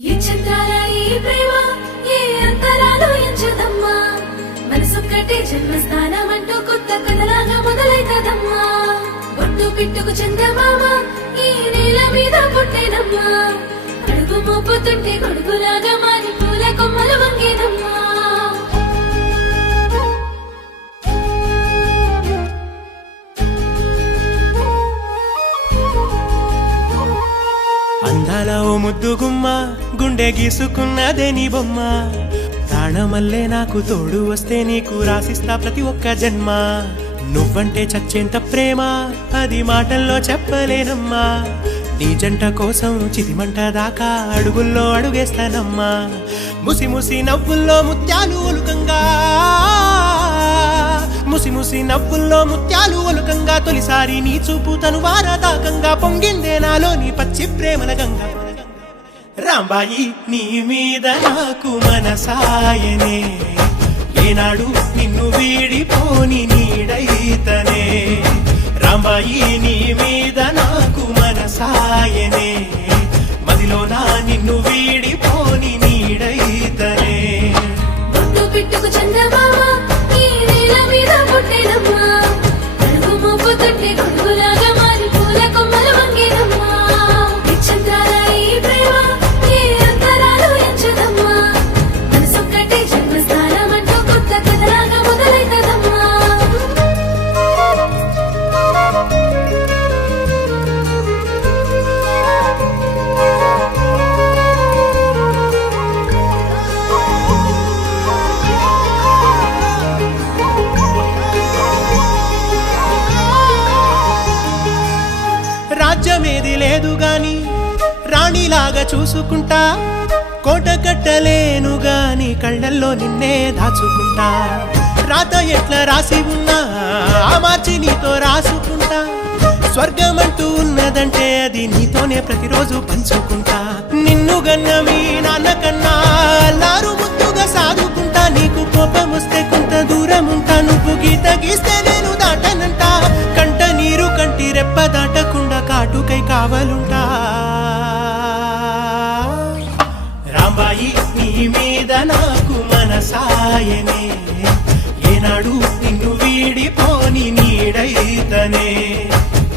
ఈ చంద్రాల ఈ ప్రేమ ఏ అంతరాలు ఎంచదమ్మా మనసొక్కటే జన్మస్థానం అంటూ కొత్త కథలాగా మొదలైతదమ్మా ఒట్టు పిట్టుకు చందమామ ఈ నేల మీద పుట్టేనమ్మా అడుగు మోపుతుంటే గొడుగులాగా మారి పూల కొమ్మలు వంగేనమ్మా అందాల ఓ ముద్దు గుమ్మ గుండె గీసుకున్నదే నీ బొమ్మ ప్రాణమల్లే నాకు తోడు వస్తే నీకు రాసిస్తా ప్రతి ఒక్క జన్మ నువ్వంటే చచ్చేంత ప్రేమ అది మాటల్లో చెప్పలేనమ్మా నీ జంట కోసం చితిమంట దాకా అడుగుల్లో అడుగేస్తానమ్మా ముసి ముసి నవ్వుల్లో ముత్యాలు ఒలుకంగా ముసి ముసి నవ్వుల్లో ముత్యాలు ఒలుకంగా తొలిసారి నీ చూపు తను వారదాకంగా పొంగిందే నాలో నీ పచ్చి ప్రేమల గంగా రాంబాయి నీ మీద నాకు మనసాయనే ఏనాడు నిన్ను వీడిపోని నీడైతనే రాంబాయి నీ మీద నాకు మనసాయనే మదిలోనా నిన్ను వీడిపోని నీడైతనే ఒట్టు పిట్టుకు చందమామ ఈ నేల మీద పుట్టేనమ్మా అడుగు మోపుతుంటే గొడుగులాగా మారి పూల కొమ్మలు వంగేనమ్మా ఈ చంద్రాల ఈ ప్రేమ ఏ అంతరాలు ఎంచదమ్మా మనసొక్కటే జన్మస్థానం అంటూ కొత్త కథలాగా మొదలైతదమ్మా రాజ్యమేది లేదు గాని రాణిలాగా చూసుకుంటా కోట కట్టలేను గాని కళ్ళల్లో నిన్నే దాచుకుంటా రాత ఎట్లా రాసి ఉన్నా ఆ మార్చి నీతో రాసుకుంటా స్వర్గమంటూ ఉన్నదంటే అది నీతోనే ప్రతిరోజు పంచుకుంటా నిన్ను గన్న మీ నాన్న కన్నా అల్లారు ముద్దుగా సాదుకుంటా నీకు కోపం వస్తే కొంత దూరం ఉంటా నువ్వు గీత గీస్తే నేను దాటనంట కంట నీరు కంటి రెప్ప దాటకుండా కాటుకై కావలుంటా రాంబాయి నీ మీద నాకు మనసాయనే ఏనాడు నిన్ను వీడిపోని నీడైతనే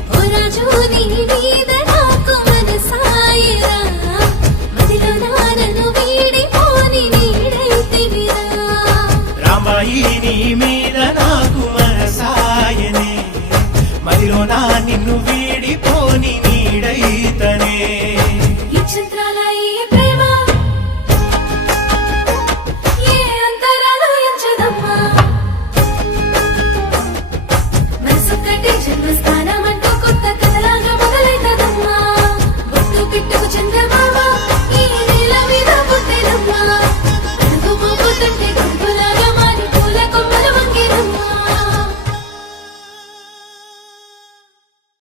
ఓ రాజు నీ మీద నాకు మనసాయరా